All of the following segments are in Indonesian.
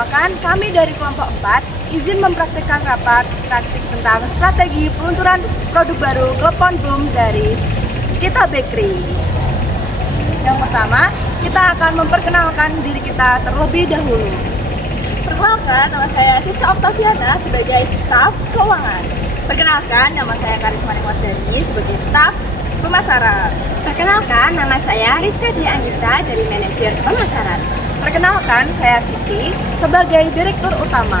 Perkenalkan, kami dari kelompok 4 izin mempraktikkan rapat praktik tentang strategi peluncuran produk baru Klepon Boom dari Kita Bakery. Yang pertama, kita akan memperkenalkan diri kita terlebih dahulu. Perkenalkan, nama saya Siska Oktaviana sebagai staf keuangan. Perkenalkan, nama saya Karisma Wardani sebagai staf pemasaran. Perkenalkan, nama saya Rizka Dia Anggita dari manajer pemasaran. Perkenalkan, saya Siti sebagai direktur utama.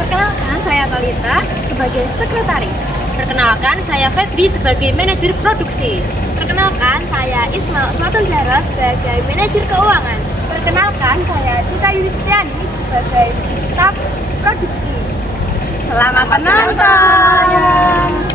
Perkenalkan, saya Talita sebagai sekretaris. Perkenalkan, saya Febri sebagai manajer produksi. Perkenalkan, saya Ismail Usmatundara sebagai manajer keuangan. Perkenalkan, saya Cita Yulistiani sebagai staf produksi. Selamat menonton!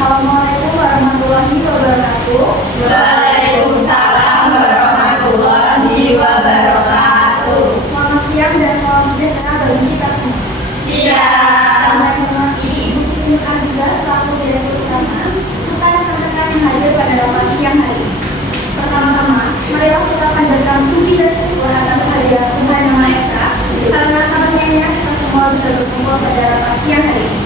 Assalamualaikum warahmatullahi wabarakatuh. Waalaikumsalam warahmatullahi wabarakatuh. Selamat siang dan salam sejahtera bagi kita semua. Siang. Saya mewakili Ibu Siti Nur Aziza selaku direktur utama serta rekan-rekan yang hadir pada rapat siang hari ini. Pertama-tama, marilah kita panjatkan puji dan syukur atas kehadiran Tuhan Yang Maha Esa karena karunia-Nya kita semua bisa berkumpul pada rapat siang hari ini.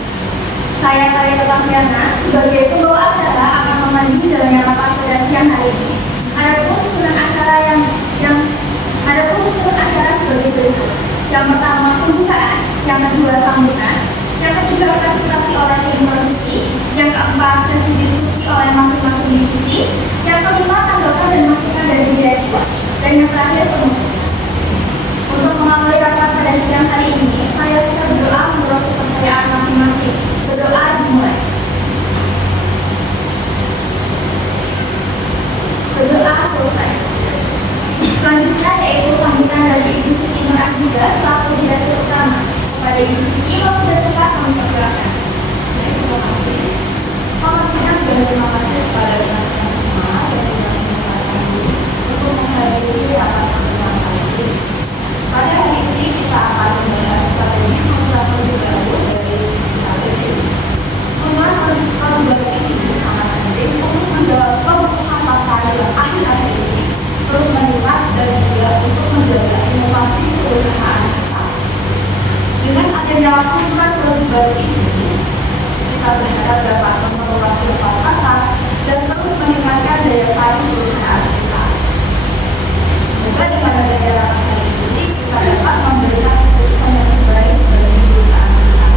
Saya Talita Oktaviana sebagai pembawa acara akan memandu jalannya rapat pada siang hari ini. Adapun susunan acara sebagai berikut. Yang pertama pembukaan, yang kedua sambutan, yang ketiga presentasi oleh tim produksi, yang keempat sesi diskusi oleh masing-masing divisi, yang kelima tanggapan dan masukan dari direktur, dan yang terakhir penutup. Untuk mengawali rapat pada siang hari ini, mari kita berdoa menurut kepercayaan masing-masing. Berdoa dimulai. Berdoa selesai. Selanjutnya yaitu sambutan dari Ibu Siti Nur Aziza selaku direktur utama. Kepada Ibu Siti, waktu dan tempat kami persilakan. Terima kasih. Selamat siang dan terima kasih kepada teman-teman semua yang sudah menyempatkan diri untuk menghadiri rapat pertemuan kali ini. Pada hari ini kita akan membahas strategi peluncuran produk baru dari Kita Bakery. Peluncuran produk baru ini sangat penting untuk menjawab kebutuhan pasar yang akhir-akhir ini terus meningkat dan juga untuk menjaga inovasi perusahaan kita. Dengan adanya peluncuran produk baru ini, kita berharap dapat memperluas jangkauan pasar dan terus meningkatkan daya saing perusahaan kita. Semoga dengan adanya rapat hari ini kita dapat memberikan keputusan yang terbaik bagi perusahaan kita.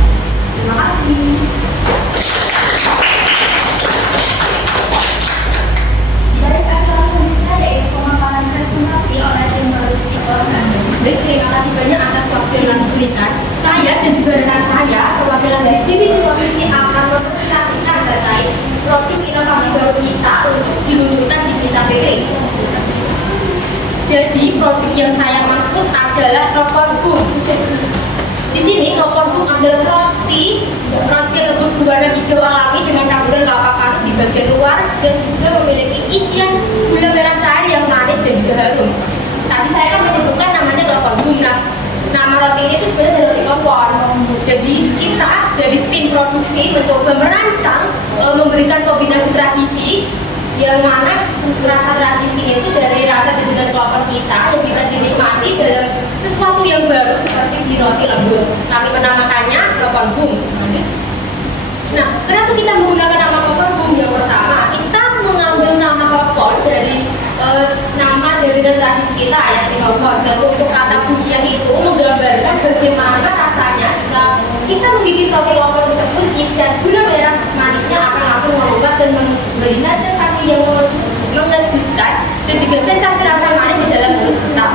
bagian luar dan juga memiliki isian gula merah cair yang manis dan juga harum. Tadi saya kan menyebutkan namanya kelopon bum. Nah, nama roti ini itu sebenarnya roti kelopon. Jadi kita dari tim produksi mencoba merancang memberikan kombinasi tradisi yang mana rasa tradisinya itu dari rasa jajanan kelopon kita yang bisa dinikmati dalam sesuatu yang baru seperti di roti lembut. Kami menamakannya kelopon bum. Lanjut. Nah, kenapa kita menggunakan nama kelopon bum? Yang pertama, kita mengambil nama kelopon dari nama jajanan tradisi kita ya, kelopon. Dan untuk kata bunyinya itu menggambarkan bagaimana rasanya jika kita menggigit roti kelopon tersebut, isian gula merah manisnya akan langsung meluap dan memberikan sensasi yang mengejutkan dan juga sensasi rasa manis di dalam mulut kita.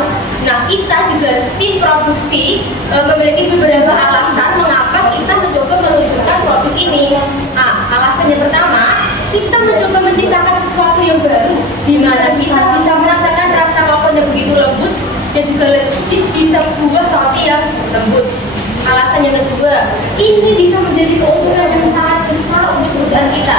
Nah, kita juga tim produksi memiliki beberapa alasan mengapa kita mencoba menunjukkan produk ini. Nah, alasan yang pertama, kita mencoba menciptakan sesuatu yang baru di mana kita bisa merasakan rasa kelopon yang begitu lembut dan juga legit di sebuah roti yang lembut. Alasan yang kedua, ini bisa menjadi keuntungan yang sangat besar untuk perusahaan kita.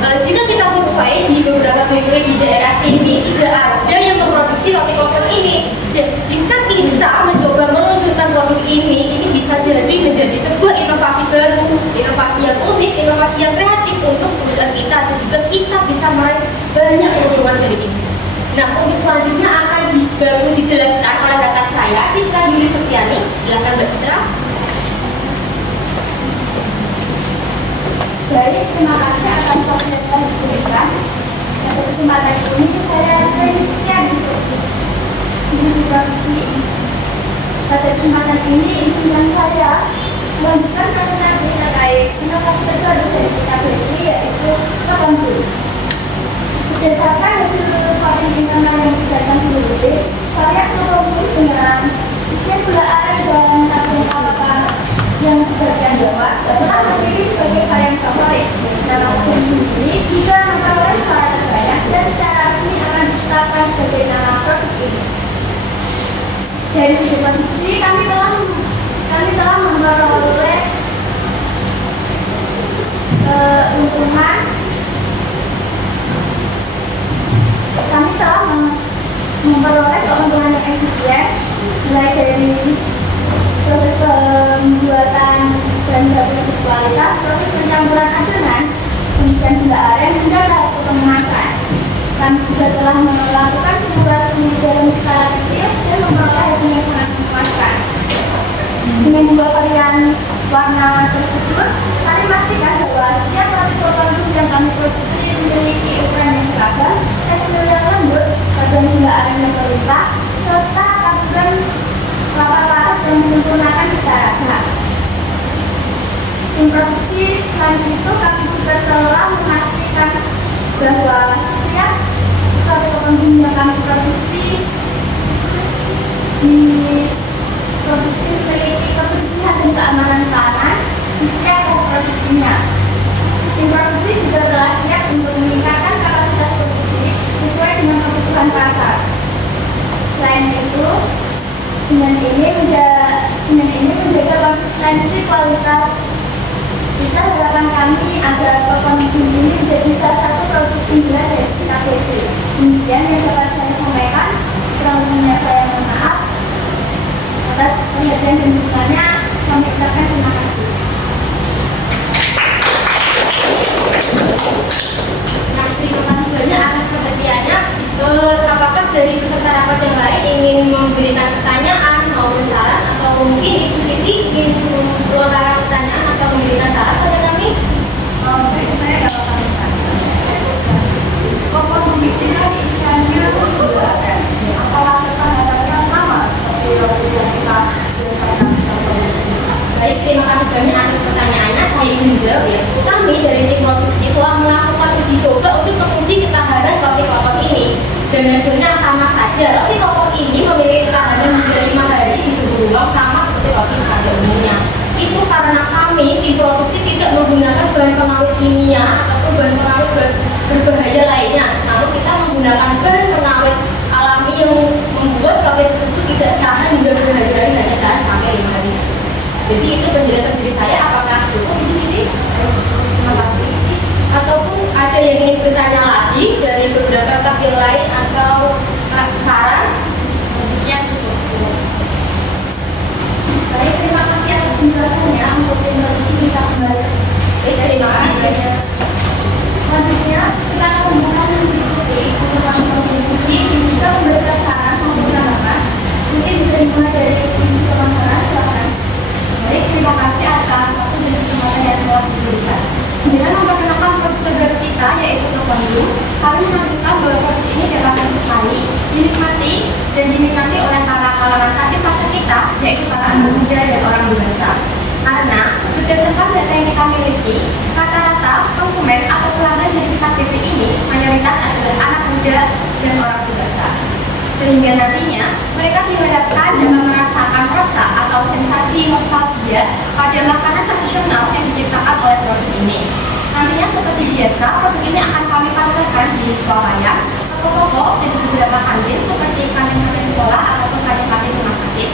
Jika kita survei di beberapa bakery di daerah sini, tidak ada yang memproduksi roti kelopon ini. Dan jika kita mencoba meluncurkan produk ini bisa jadi menjadi sebuah inovasi baru, inovasi yang unik, inovasi yang kreatif untuk perusahaan kita, dan juga kita bisa meraih banyak keuntungan dari ini. Nah, untuk selanjutnya akan dijelaskan oleh rekan saya, Citra Yuli Setiani. Silakan Mbak Citra. Baik, terima kasih atas waktu yang telah diberikan. Pada kesempatan ini saya sekian untuk industri produksi. Pada kesempatan ini izinkan saya melanjutkan presentasi terkait inovasi terbaru dari KBRI, yaitu kelopon bum. Berdasarkan hasil voting internal yang diberikan seluruh varian kelopon bum dengan isian gula aren dan karbon alpha yang bagian bawah telah terpilih sebagai varian favorit. Nama bum ini juga memperoleh suara terbanyak dan secara resmi akan ditetapkan sebagai nama produk ini. Dari sisi produksi, kami telah memperoleh keuntungan. Kami telah memperoleh keuntungan yang efisien, mulai dari proses pembuatan bahan baku berkualitas, proses pencampuran adonan, pembuatan gula aren, hingga tahap pengemasan. Kami juga telah melakukan simulasi dalam skala kecil dan memperoleh hasil yang sangat memuaskan. Dengan dua varian warna tersebut, kami pastikan bahwa setiap roti kelopon bum yang kami produksi memiliki ukuran yang seragam, tekstur yang lembut, bagian gula aren yang berlimpah, serta kandungan kelapa parut yang menyempurnakan cita rasa. Tim produksi selain itu kami juga telah memastikan bahwa setiap roti kelopon bum yang kami produksi memiliki kebersihan dan keamanan pangan di setiap produksinya. Tim produksi juga telah siap untuk meningkatkan kapasitas produksi sesuai dengan kebutuhan pasar. Selain itu, dengan ini menjaga konsistensi kualitas. Bisa harapan kami agar kelopon bum ini menjadi salah satu produk unggulan dari KBRI. Kemudian yang dapat saya sampaikan, kurang lebihnya saya mohon maaf. Atas perhatian dan dukungannya, kami ucapkan terima kasih. Nah, terima kasih banyak atas perhatiannya. Apakah dari peserta rapat yang lain ingin memberikan pertanyaan maupun saran, atau mungkin Ibu Siti ingin melontarkan pertanyaan atau memberikan saran pada kami? Saya dapat sampaikan. Kelopon bum ini isiannya gula aren. Apakah bahan-bahannya sama seperti roti yang kita biasakan kita produksi? Baik, terima kasih banyak atas pertanyaannya. Saya izin jawab ya. Kami dari tim produksi telah melakukan uji coba untuk menguji ketahanan roti kelopon ini. Dan hasilnya sama saja. Roti kelopon ini memiliki ketahanan hingga 5 hari di suhu ruang sama seperti roti pada umumnya. Itu karena kami tim produksi tidak menggunakan bahan pengawet kimia ataupun bahan pengawet berbahaya lainnya. Namun kita menggunakan bahan pengawet alami yang membuat roti tersebut tidak tahan hingga berhari-hari, hanya tahan sampai 5 hari. Jadi itu penjelasan dari saya. Apakah cukup di sini? Terima kasih. Ataupun ada yang ingin bertanya lagi dari beberapa staf yang lain atau saran? Sekian cukup. Baik, terima kasih atas penjelasannya. Untuk informasi bisa kembali. Terima kasih. Selanjutnya, kita akan membuka sesi diskusi. Untuk masing-masing diskusi bisa memberikan saran maupun tanggapan. Mungkin bisa dimulai dari divisi pemasaran. Silakan. Baik, terima kasih atas waktu dan kesempatan yang telah diberikan. Dengan memperkenalkan produk terbaru kita, yaitu Propondum, kami menunjukkan bahwa produk ini dapat disukai, dinikmati, dan diminati oleh para kalangan target pasar kita, yaitu para anak muda dan orang dewasa. Karena berdasarkan data yang kita miliki, rata-rata konsumen atau pelanggan dari KTP ini mayoritas adalah anak muda dan orang dewasa. Sehingga nantinya mereka diharapkan dapat merasakan rasa atau sensasi nostalgia pada makanan tradisional yang diciptakan oleh produk ini. Nantinya seperti biasa, produk ini akan kami pasarkan di swalayan, toko-toko, dan di beberapa kantin seperti kantin-kantin sekolah ataupun kantin-kantin rumah sakit.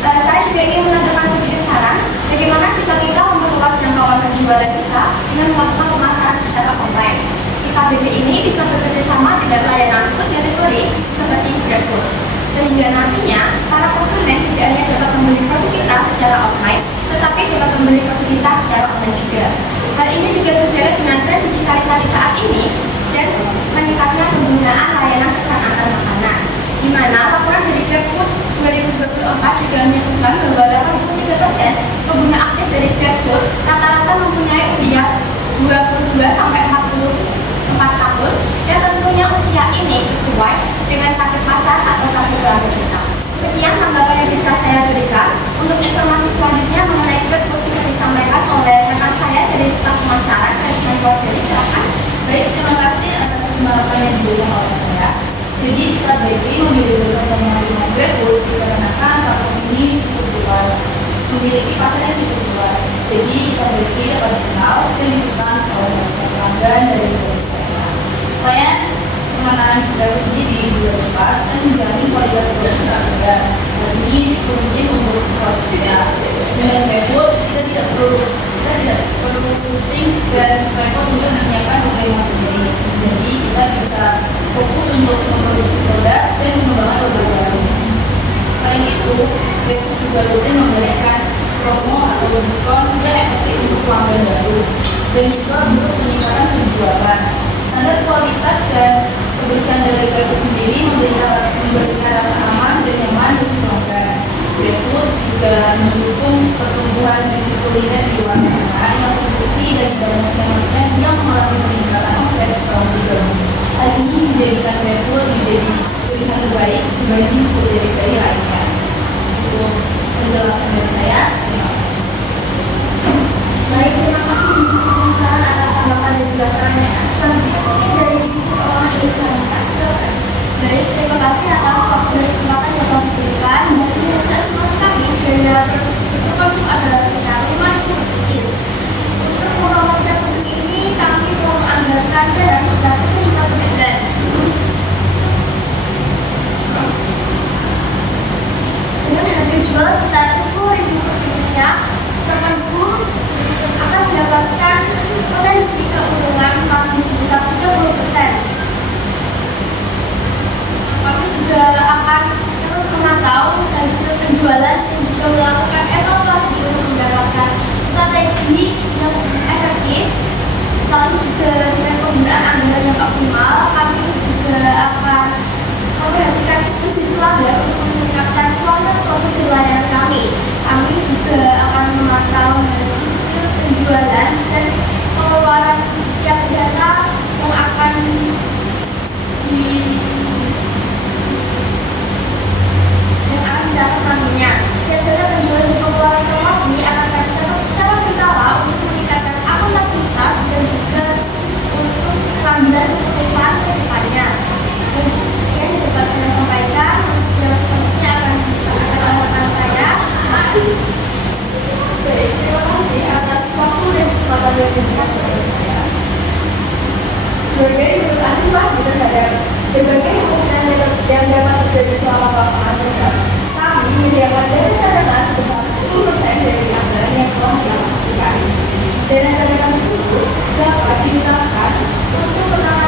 Saya juga ingin menambahkan sedikit saran, bagaimana jika kita memperluas jangkauan penjualan kita dengan melakukan pemasaran secara online. KBB ini bisa bekerja sama dengan layanan food delivery seperti GrabFood, sehingga nantinya para konsumen tidak hanya dapat membeli produk kita secara offline, tetapi dapat membeli produk kita secara online juga. Hal ini juga sejalan dengan tren digitalisasi saat ini dan meningkatnya penggunaan layanan pesan antar makanan, di mana laporan dari GrabFood 2024 juga menyebutkan bahwa 83% pengguna aktif dari GrabFood rata-rata mempunyai usia 22 sampai 44 tahun, dan tentunya usia ini sesuai dengan target pasar atau target pelanggan kita. Sekian tanggapan yang bisa saya berikan. Untuk informasi selanjutnya mengenai GrabFood bisa disampaikan oleh rekan saya dari staf pemasaran Karisma Wardani. Silakan. Baik, terima kasih atas kesempatan yang diberikan oleh saya. Jadi kita Bakery memilih bersama dengan GrabFood dikarenakan platform ini cukup luas, memiliki pasar yang cukup luas. Jadi kita Bakery dapat dikenal dan dipesan oleh pelanggan dari berbagai daerah. Layanan penanganan GrabFood sendiri juga cepat dan menjamin kualitas produk tersedia. Hal ini cukup penting untuk produk kita. Dengan GrabFood kita tidak perlu pusing dan repot untuk menyiapkan pengiriman sendiri. Jadi kita bisa fokus untuk memproduksi produk dan mengembangkan produk baru. Selain itu, GrabFood juga rutin memberikan promo atau diskon yang efektif untuk pelanggan baru dan juga untuk peningkatan penjualan. Standar kualitas dan kebersihan dari GrabFood sendiri memberikan rasa aman dan nyaman untuk pelanggan. GrabFood juga mendukung pertumbuhan bisnis kuliner di luar sana yang terbukti dari banyaknya merchant yang mengalami peningkatan omset setahun berlalu. Hal ini menjadikan GrabFood menjadi pilihan terbaik dibanding food delivery lainnya. Untuk penjelasan dari saya, terima kasih. Baik, terima kasih divisi pemasaran atas tanggapan dan juga sarannya. Selanjutnya mungkin dari divisi keuangan elektronika. Silakan. Baik, terima kasih atas waktu dan kesempatan yang telah diberikan. Dari estimasi kami, biaya produksi produk adalah sekitar 5.000 piece. Untuk mempromosikan produk ini, kami telah menganggarkan dana sebesar 7 juta per bulan. Dengan harga jual sekitar 10.000 per piece-nya, Propondum akan mendapatkan potensi keuntungan margin sebesar 30%. Kami juga akan terus memantau hasil penjualan dan juga melakukan evaluasi untuk mendapatkan strategi yang efektif. Lalu juga dengan penggunaan anggaran yang optimal, kami juga akan memperhatikan kebutuhan pelanggan untuk meningkatkan kualitas produk di layanan kami. Kami juga akan memantau hasil penjualan dan pengeluaran setiap data yang akan dicatat nantinya. Setiap data penjualan dan pengeluaran promosi akan kami catat secara berkala untuk meningkatkan akuntabilitas dan juga untuk kelanjutan perusahaan ke depannya. Mungkin sekian yang dapat saya sampaikan. Yang selanjutnya akan disampaikan oleh rekan saya. Baik, terima kasih atas waktu dan kesempatan yang diberikan kepada saya. Sebagai menurut antisipasi terhadap berbagai kemungkinan yang dapat terjadi selama pelaksanaan program, kami menyediakan dana cadangan sebesar 10% dari anggaran yang telah dialokasikan. Dana cadangan tersebut dapat digunakan untuk penanganan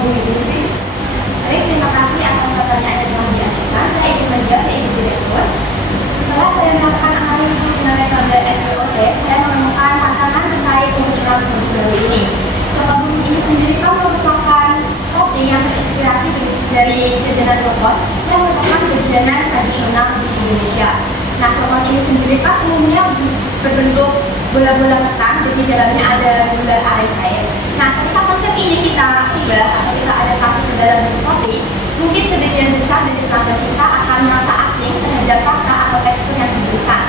bumi ini sih? Baik, terima kasih atas pertanyaan yang telah diajukan. Saya izin menjawab ya Ibu Direktur. Setelah saya melakukan analisis dengan metode SWOT, saya menemukan tantangan terkait kemunculan produk baru ini. Lokal bumi ini sendiri kan merupakan roti yang terinspirasi dari jajanan Klepon yang merupakan jajanan tradisional di Indonesia. Nah, Klepon ini sendiri kan umumnya berbentuk bola-bola ketan, jadi di dalamnya ada gula aren cair. Nah, ketika konsep ini kita ubah atau kita adaptasi ke dalam bentuk roti, mungkin sebagian besar dari pelanggan kita akan merasa asing terhadap rasa atau tekstur yang diberikan.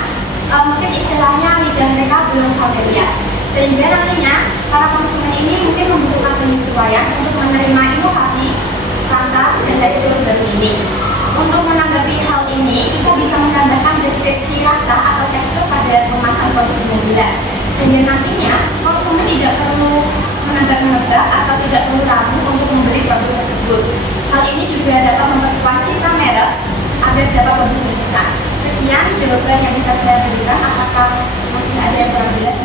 Mungkin istilahnya lidah mereka belum familiar, sehingga nantinya para konsumen ini mungkin membutuhkan penyesuaian untuk menerima inovasi rasa dan tekstur baru ini. Untuk menanggapi hal ini, kita bisa menambahkan deskripsi rasa atau tekstur pada kemasan produk yang jelas, sehingga nantinya konsumen tidak perlu menebak-nebak atau tidak perlu ragu untuk membeli produk tersebut. Hal ini juga dapat memperkuat citra merek agar dapat lebih berkesan. Sekian jawaban yang bisa saya berikan. Apakah masih ada yang kurang jelas?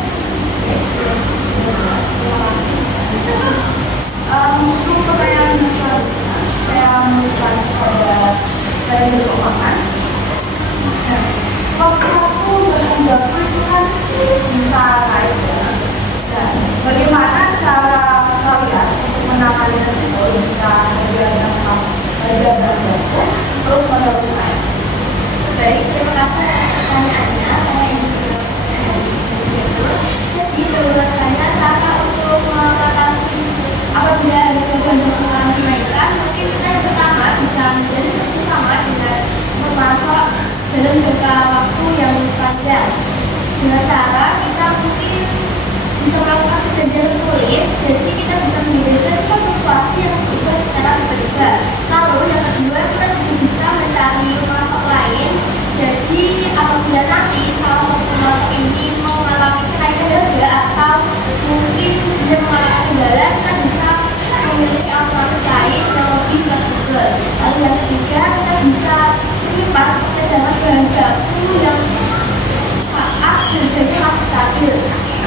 Terima kasih. Untuk pertanyaan yang selanjutnya, saya menuliskan kepada manajer keuangan. Sewaktu aku beranggapan kan bisa naik ya. Dan bagaimana cara kalian untuk menangani resiko jika harga bahan terus menerus naik? Baik, terima kasih atas pertanyaannya. Saya ingin jadi menurut saya cara untuk mengatasi apabila ada beban mengalami kenaikan, mungkin kita yang pertama bisa menjadi bersama dengan memasok dalam jangka waktu yang panjang. Dengan cara kita mungkin bisa melakukan perjanjian tulis, jadi kita bisa menghindari fluktuasi yang berubah secara tiba-tiba. Lalu yang kedua, kita juga bisa mencari pemasok lain. Jadi apabila nanti salah satu pemasok ini mengalami kenaikan harga atau mungkin dia mengalami kendala, kita bisa memiliki alternatif lain yang lebih fleksibel. Lalu yang ketiga, kita bisa menyimpan cadangan bahan baku yang saat harganya masih stabil.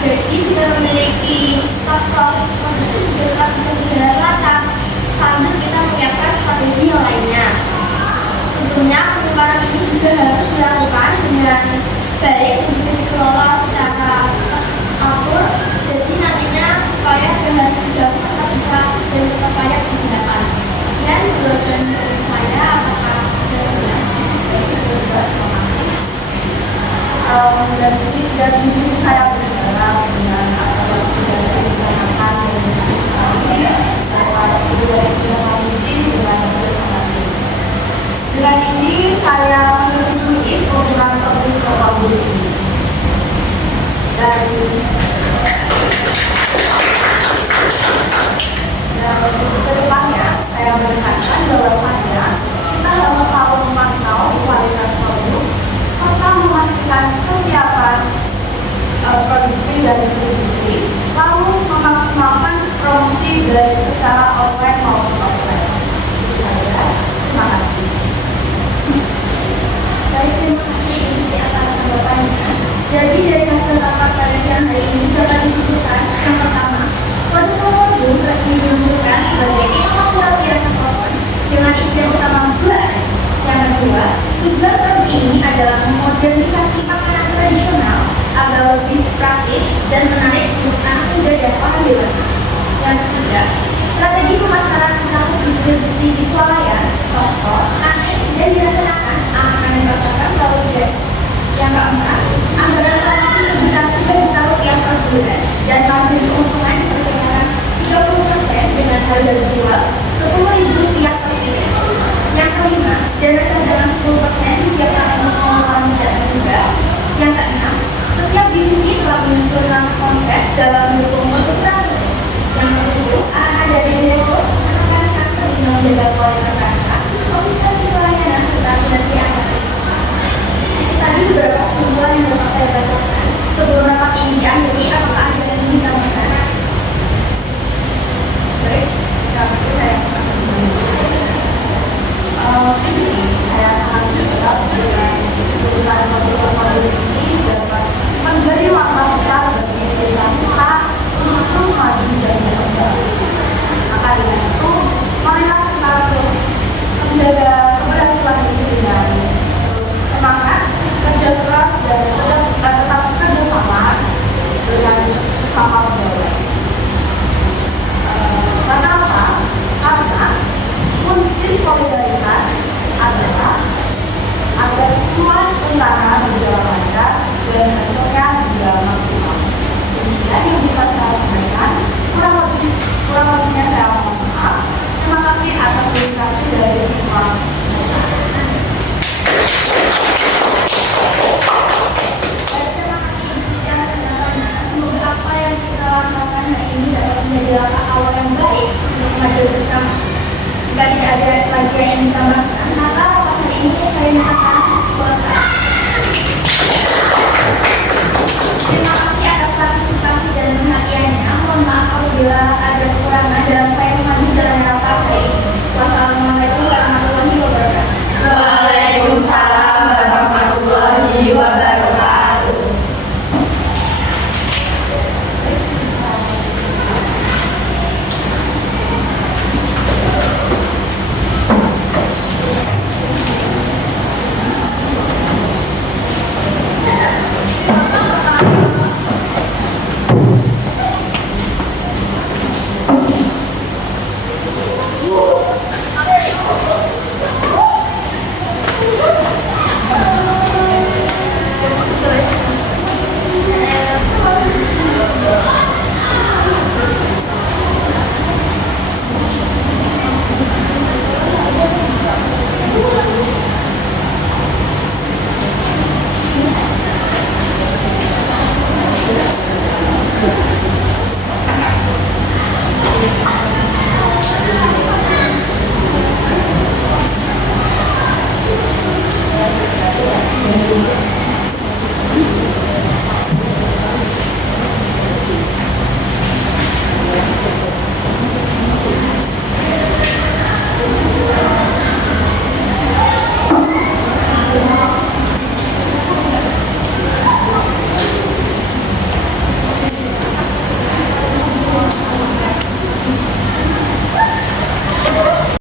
Jadi kita memiliki stok proses produksi juga tetap bisa berjalan lancar sambil kita menyiapkan strategi yang lainnya. Tentunya penyimpanan ini juga harus dilakukan dengan baik dan juga dikelola secara akur. Jadi nantinya supaya bahan baku tetap bisa dan tetap layak digunakan. Sekian jawaban dari saya. Apakah sudah jelas? Terima kasih. Dari sini saya berharap dengan apa yang sudah direncanakan dan disebutkan pada sebuah ekonomi ini dengan sangat tinggi. Dengan ini saya menyetujui program produk lokal ini. Dan untuk kedepannya saya menekankan bahwasannya kita harus selalu memantau kualitas produk serta memastikan kesiapan produksi dan distribusi, lalu memaksimalkan promosi dari secara online maupun offline. Itu saja. Terima kasih. Baik, terima kasih Ibu atas tanggapannya. Jadi dari hasil rapat pada siang hari ini dapat disebutkan yang pertama, produk resmi diluncurkan sebagai inovasi roti rasa Klepon dengan isian utama buah. Yang kedua, tujuan produk ini adalah memodernisasi makanan tradisional agar lebih praktis dan menarik untuk anak muda dan orang dewasa. Yang ketiga, strategi pemasaran mencakup distribusi di swalayan, toko, aneh, dan dilaksanakan aman dan berkembang melalui brand. Yang keempat, anggaran promosi sebesar 3 juta rupiah per bulan dan margin keuntungan diperkirakan 30% dengan harga jual 10.000 rupiah per piece. Yang kelima, dana cadangan 10% disiapkan untuk pengelolaan tidak terduga. Yang keenam, setiap divisi telah menyusun langkah konkret dalam mendukung produk Jika tidak ada lagi yang ingin ditambahkan, maka rapat hari ini saya nyatakan selesai. Terima kasih atas partisipasi dan perhatiannya. Mohon maaf apabila ada kekurangan dalam saya memandu jalannya rapat hari ini. Wassalamualaikum warahmatullahi wabarakatuh. Waalaikumsalam warahmatullahi wabarakatuh.